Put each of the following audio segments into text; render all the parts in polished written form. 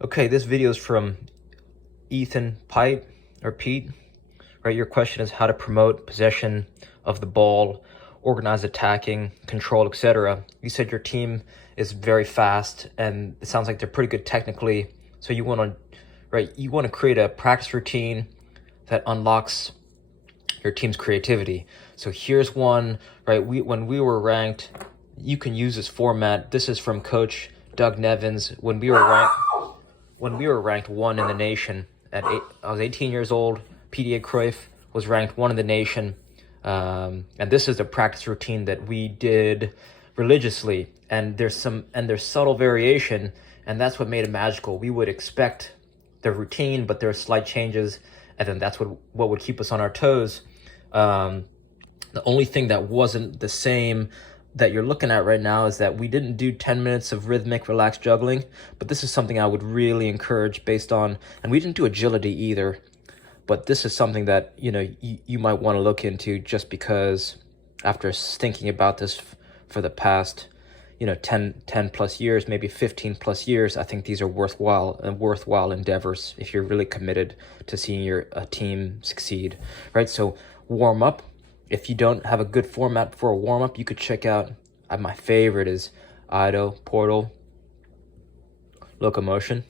Okay, this video is from Ethan Pipe or Pete. Right, your question is how to promote possession of the ball, organize attacking, control, etc. You said your team is very fast, and it sounds like they're pretty good technically. So you want to create a practice routine that unlocks your team's creativity. So here's one. Right, when we were ranked, you can use this format. This is from Coach Doug Nevins. When we were ranked one in the nation I was 18 years old. PDA Cruyff was ranked one in the nation, and this is the practice routine that we did religiously. And there's subtle variation, and that's what made it magical. We would expect the routine, but there are slight changes, and then that's what would keep us on our toes. The only thing that wasn't the same that you're looking at right now is that we didn't do 10 minutes of rhythmic relaxed juggling, but this is something I would really encourage based on, and we didn't do agility either, but this is something that, you might want to look into, just because after thinking about this for the past, 10 plus years, maybe 15 plus years, I think these are worthwhile endeavors if you're really committed to seeing your team succeed, right? So warm up. If you don't have a good format for a warm-up, you could check out, my favorite is Ido, Portal, Locomotion.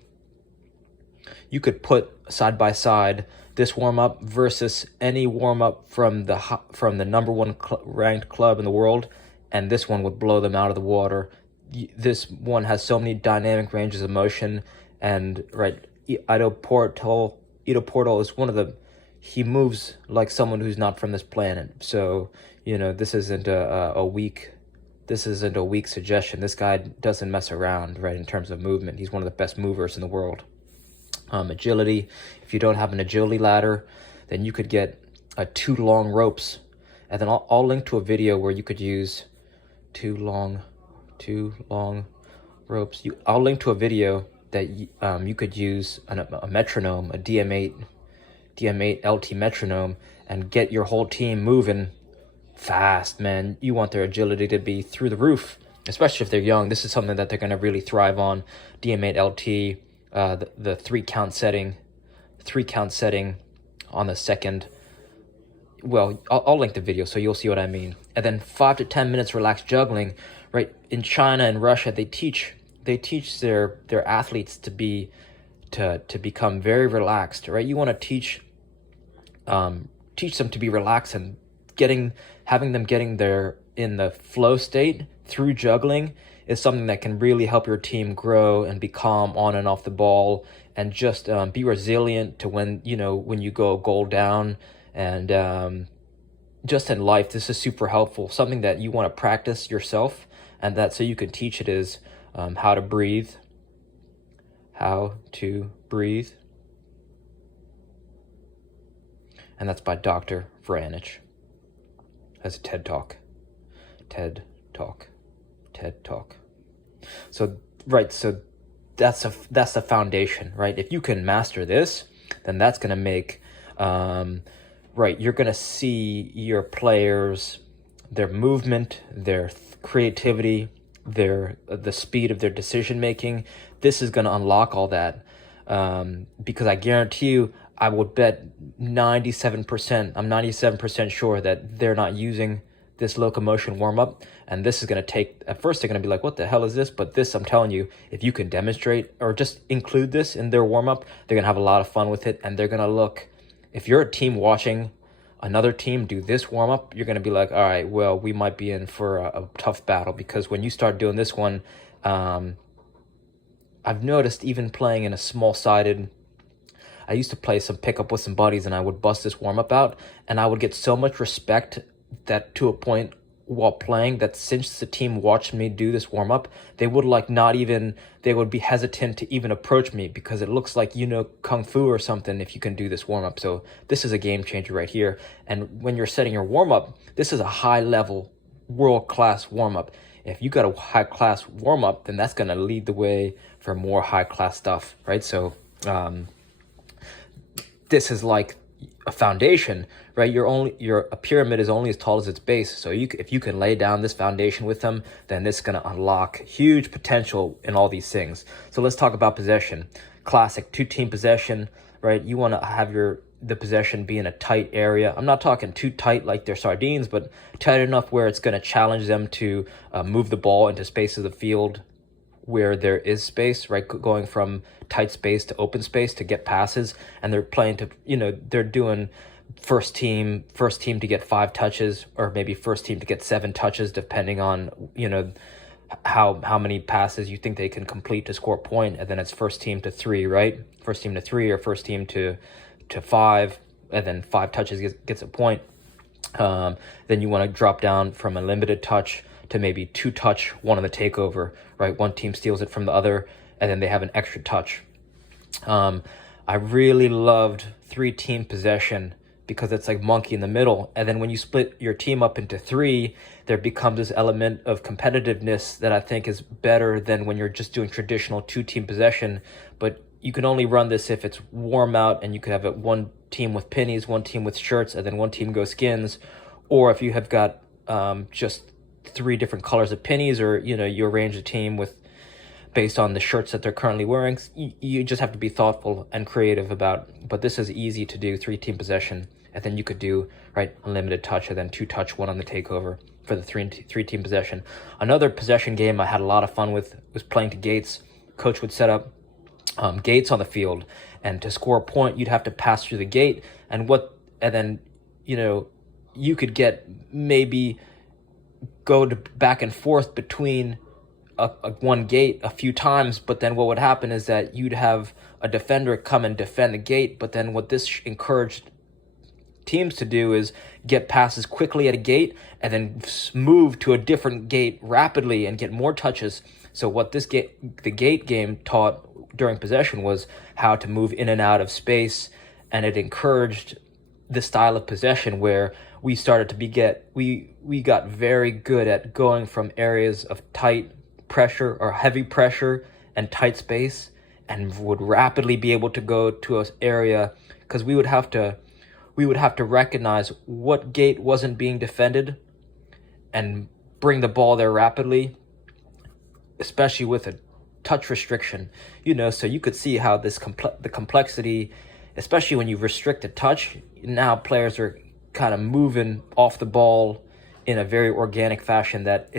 You could put side by side this warm-up versus any warm-up from the number one ranked club in the world, and this one would blow them out of the water. This one has so many dynamic ranges of motion, and Ido Portal is one of the, he moves like someone who's not from this planet. So, this isn't a weak suggestion. This guy doesn't mess around, right, in terms of movement. He's one of the best movers in the world. Agility. If you don't have an agility ladder, then you could get 2 long ropes. And then I'll link to a video where you could use 2 long ropes. I'll link to a video that you could use a metronome, a DM8 LT metronome, and get your whole team moving fast, man. You want their agility to be through the roof, especially if they're young. This is something that they're going to really thrive on. DM8 LT, the 3-count setting on the second. Well, I'll link the video so you'll see what I mean. And then 5 to 10 minutes relaxed juggling, right? In China and Russia, they teach their athletes to become very relaxed, right? You want to teach them to be relaxed, and having them getting there in the flow state through juggling is something that can really help your team grow and be calm on and off the ball, and just be resilient to when you go a goal down. And just in life, this is super helpful. Something that you want to practice yourself, and that so you can teach it is how to breathe. And that's by Dr. Vranich. That's a TED Talk. So that's the foundation, right? If you can master this, then that's going to make, you're going to see your players, their movement, their creativity, the speed of their decision making. This is going to unlock all that, because I guarantee you, I would bet 97%, I'm 97% sure that they're not using this locomotion warm-up, and this is going to take, at first they're going to be like, what the hell is this? But this, I'm telling you, if you can demonstrate or just include this in their warm-up, they're going to have a lot of fun with it, and they're going to look, if you're a team watching another team do this warm-up, you're going to be like, all right, well, we might be in for a tough battle, because when you start doing this one, I've noticed even playing in a small-sided, I used to play some pickup with some buddies, and I would bust this warm-up out, and I would get so much respect that to a point while playing that since the team watched me do this warm-up, they would they would be hesitant to even approach me, because it looks like kung fu or something if you can do this warm-up. So this is a game changer right here. And when you're setting your warm-up, this is a high-level, world-class warm-up. If you got a high-class warm-up, then that's going to lead the way for more high-class stuff, right? So this is like a foundation, right? A pyramid is only as tall as its base. So if you can lay down this foundation with them, then this is going to unlock huge potential in all these things. So let's talk about possession. classic 2-team possession, right? You want to have the possession be in a tight area. I'm not talking too tight like they're sardines, but tight enough where it's going to challenge them to move the ball into space of the field where there is space, right? Going from tight space to open space to get passes, and they're playing to, they're doing first team to get 5 touches, or maybe first team to get 7 touches, depending on, how many passes you think they can complete to score a point, and then it's first team to 3, right? First team to 3 or first team to 5, and then 5 touches gets a point. Then you want to drop down from a limited touch to maybe 2 touch, 1 on the takeover, right? One team steals it from the other, and then they have an extra touch. I really loved 3-team possession because it's like monkey in the middle. And then when you split your team up into 3, there becomes this element of competitiveness that I think is better than when you're just doing traditional 2-team possession. But you can only run this if it's warm out, and you could have it 1 team with pennies, 1 team with shirts, and then 1 team go skins. Or if you have got just 3 different colors of pennies, or you arrange a team with based on the shirts that they're currently wearing. You just have to be thoughtful and creative about. But this is easy to do, 3-team possession, and then you could do unlimited touch, and then 2 touch, 1 on the takeover for the 3-team possession. Another possession game I had a lot of fun with was playing to gates. Coach would set up gates on the field, and to score a point, you'd have to pass through the gate, and then you could get maybe go to back and forth between one gate a few times, but then what would happen is that you'd have a defender come and defend the gate. But then what this encouraged teams to do is get passes quickly at a gate and then move to a different gate rapidly and get more touches. So what the gate game taught during possession was how to move in and out of space, and it encouraged the style of possession where we started to we got very good at going from areas of tight pressure or heavy pressure and tight space, and would rapidly be able to go to an area, because we would have to recognize what gate wasn't being defended and bring the ball there rapidly, especially with a touch restriction. So you could see how the complexity, especially when you restrict a touch, now players are kind of moving off the ball in a very organic fashion, that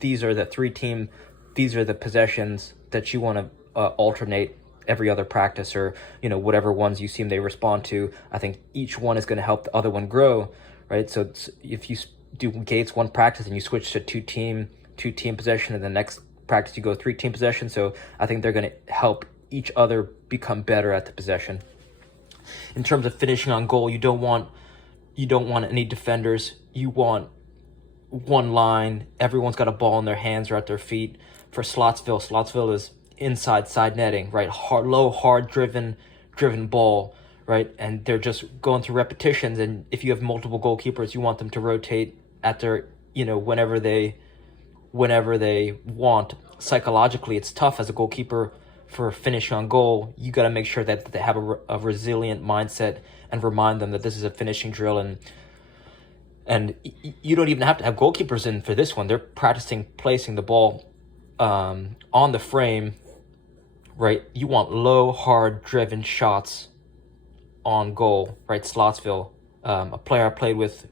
these are the possessions that you want to alternate every other practice, or whatever ones you see they respond to. I think each one is going to help the other one grow, right? So if you do gates one practice and you switch to 2-team possession, and the next practice you go 3-team possession, so I think they're going to help each other become better at the possession. In terms of finishing on goal, you don't want any defenders. You want one line. Everyone's got a ball in their hands or at their feet. For Slotsville is inside side netting, right? Hard driven ball, right? And they're just going through repetitions. And if you have multiple goalkeepers, you want them to rotate at their, whenever they want. Psychologically, it's tough as a goalkeeper for finishing on goal. You got to make sure that they have a resilient mindset, and remind them that this is a finishing drill, and you don't even have to have goalkeepers in for this one. They're practicing placing the ball on the frame, right? You want low, hard driven shots on goal, right? Slotsville, a player I played with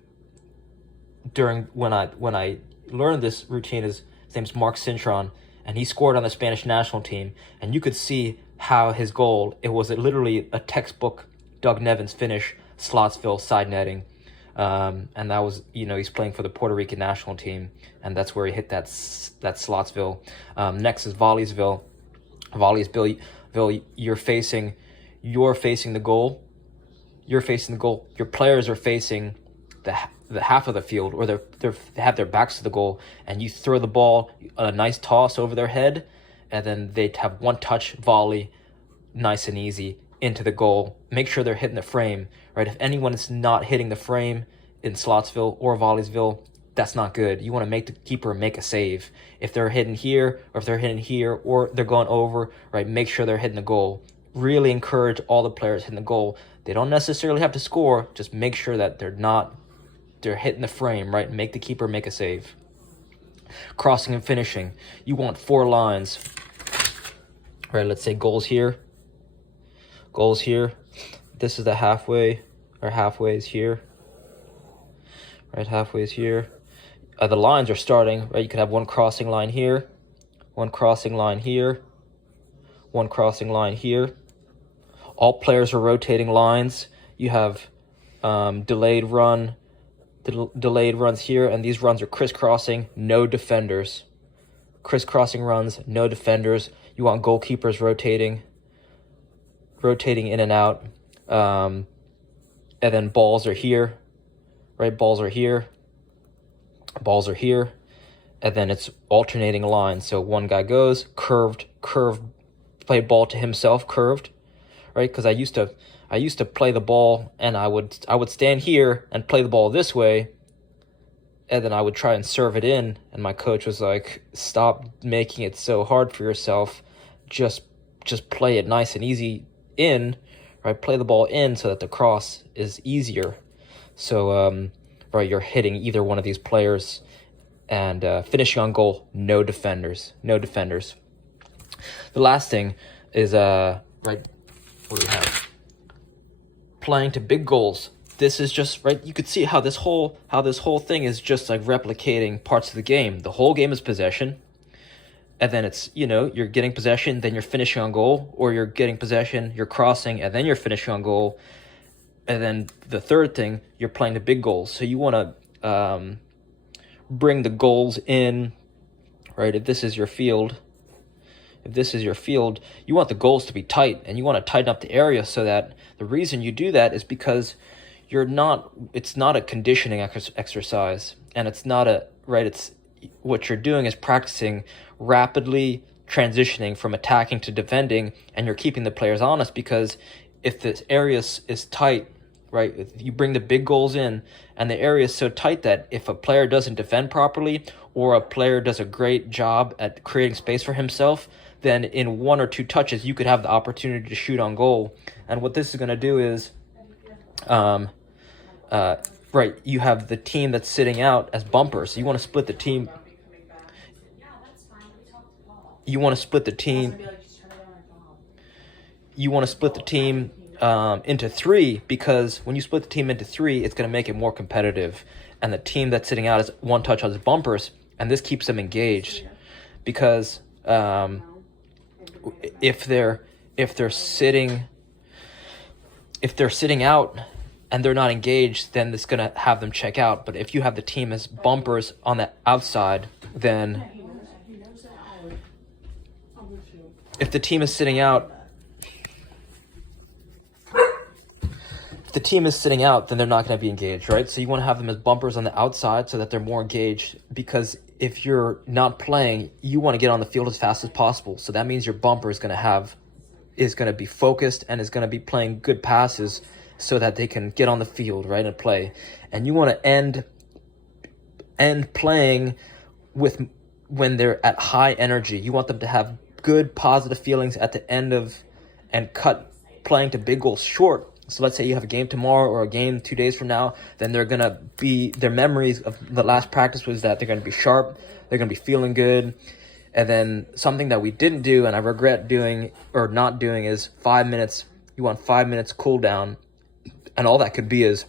during when I learned this routine, his name's Mark Cintron, and he scored on the Spanish national team, and you could see how his goal, it was literally a textbook Doug Nevins finish, Slotsville side netting. And that was, he's playing for the Puerto Rican national team, and that's where he hit that Slotsville. Next is Volleysville. Volleysville, you're facing the goal. Your players are facing the half of the field, or they have their backs to the goal, and you throw the ball, a nice toss over their head, and then they have one touch volley, nice and easy, into the goal. Make sure they're hitting the frame, right? If anyone is not hitting the frame in Slotsville or Volleysville, that's not good. You want to make the keeper make a save. If they're hitting here, or if they're hitting here, or they're going over, right, make sure they're hitting the goal. Really encourage all the players hitting the goal. They don't necessarily have to score, just make sure that they're hitting the frame, right? Make the keeper make a save. Crossing and finishing. You want 4 lines, right? Let's say goals here, Goals here. This is the halfway, or halfway is here. Right, halfway is here. The lines are starting, right? You could have one crossing line here, one crossing line here, one crossing line here. All players are rotating lines. You have delayed runs here, and these runs are crisscrossing, no defenders. Crisscrossing runs, no defenders. You want goalkeepers rotating in and out. And then balls are here, right? Balls are here. Balls are here. And then it's alternating lines. So one guy goes, curved, play ball to himself, curved, right? Because I used to play the ball, and I would stand here and play the ball this way, and then I would try and serve it in, and my coach was like, stop making it so hard for yourself, just play it nice and easy in, right? Play the ball in so that the cross is easier. So right, you're hitting either one of these players, and finishing on goal, no defenders. The last thing is right, what do we have? Playing to big goals. This is just, right, you could see how this whole thing is just like replicating parts of the game. The whole game is possession, and then it's, you're getting possession, then you're finishing on goal, or you're getting possession, you're crossing, and then you're finishing on goal. And then the third thing, you're playing the big goals. So you want to bring the goals in, right? If this is your field, you want the goals to be tight, and you want to tighten up the area, so that the reason you do that is because it's not a conditioning exercise, and it's what you're doing is practicing rapidly transitioning from attacking to defending, and you're keeping the players honest, because if the area is tight, right, if you bring the big goals in, and the area is so tight that if a player doesn't defend properly, or a player does a great job at creating space for himself, then in one or two touches, you could have the opportunity to shoot on goal. And what this is going to do is, right, you have the team that's sitting out as bumpers. You want to split the team. Into three, because when you split the team into three, it's going to make it more competitive. And the team that's sitting out is one touch on the bumpers, and this keeps them engaged, because if they're sitting out and they're not engaged, then it's going to have them check out. But if you have the team as bumpers on the outside, then if the team is sitting out, then they're not going to be engaged, right? So you want to have them as bumpers on the outside so that they're more engaged, because if you're not playing, you want to get on the field as fast as possible. So that means your bumper is going to be focused, and is going to be playing good passes so that they can get on the field, right, and play. And you want to end playing when they're at high energy. You want them to have good positive feelings at the end and cut playing to big goals short. So let's say you have a game tomorrow or a game 2 days from now, then their memories of the last practice was that they're going to be sharp, they're going to be feeling good. And then something that we didn't do, and I regret doing or not doing, is 5 minutes. You want 5 minutes cool down, and all that could be is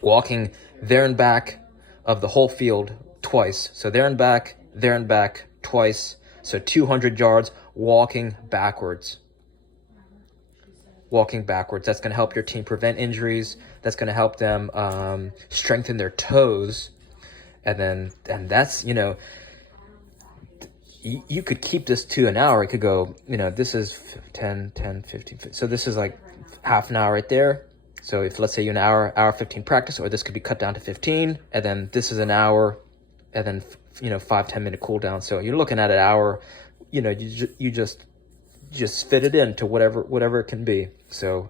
walking there and back of the whole field twice. So there and back twice. So 200 yards walking backwards. That's going to help your team prevent injuries. That's going to help them strengthen their toes. And that's, you could keep this to an hour. It could go, this is 10, 15. So this is like half an hour right there. So if, let's say, you an hour 15 practice, or this could be cut down to 15, and then this is an hour, and then, 5-10 minute cool down. So you're looking at an hour, you just fit it into whatever it can be. So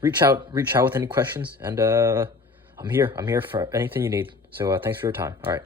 reach out with any questions, and I'm here for anything you need. So thanks for your time. All right.